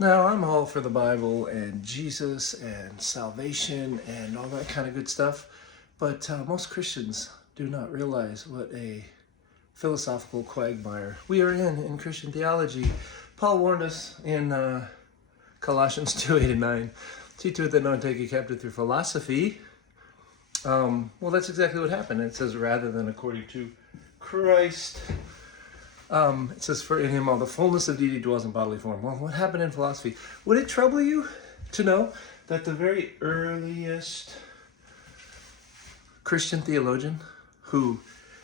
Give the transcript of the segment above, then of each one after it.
Now, I'm all for the Bible and Jesus and salvation and all that kind of good stuff, but most Christians do not realize what a philosophical quagmire we are in Christian theology. Paul warned us in Colossians 2:8-9, see to it that no one take you captive through philosophy. Well, that's exactly what happened. It says, rather than according to Christ. It says, for in him all the fullness of deity dwells in bodily form. Well, what happened in philosophy? Would it trouble you to know that the very earliest Christian theologian who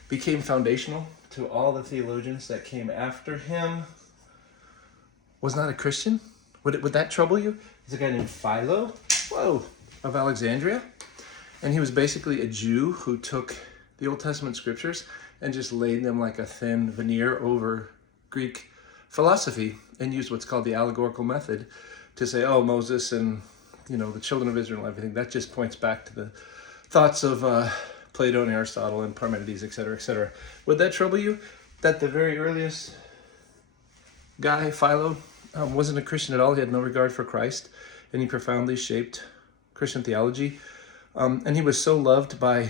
became foundational to all the theologians that came after him was not a Christian? Would that trouble you? He's a guy named Philo, of Alexandria. And he was basically a Jew who took the Old Testament scriptures and just laid them like a thin veneer over Greek philosophy and used what's called the allegorical method to say, oh, Moses and the children of Israel and everything, that just points back to the thoughts of Plato and Aristotle and Parmenides, etc., etc. Would that trouble you that the very earliest guy, Philo, wasn't a Christian at all? He had no regard for Christ, and he profoundly shaped Christian theology. And he was so loved by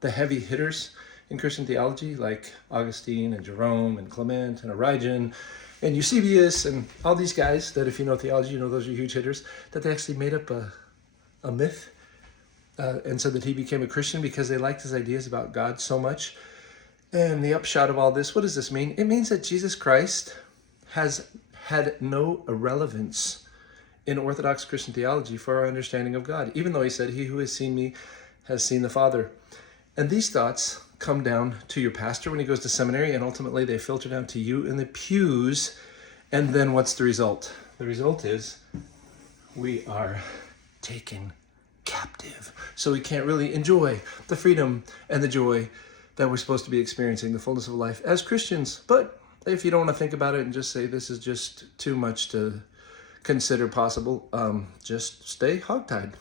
the heavy hitters in Christian theology, like Augustine and Jerome and Clement and Origen and Eusebius and all these guys that, if you know theology, you know those are huge hitters, that they actually made up a myth and said that he became a Christian because they liked his ideas about God so much. And the upshot of all this, what does this mean? It means that Jesus Christ has had no relevance in Orthodox Christian theology for our understanding of God, even though he said, he who has seen me has seen the Father. And these thoughts come down to your pastor when he goes to seminary, and ultimately they filter down to you in the pews. And then what's the result? The result is we are taken captive. So we can't really enjoy the freedom and the joy that we're supposed to be experiencing, the fullness of life as Christians. But if you don't want to think about it and just say this is just too much to consider possible, just stay hogtied.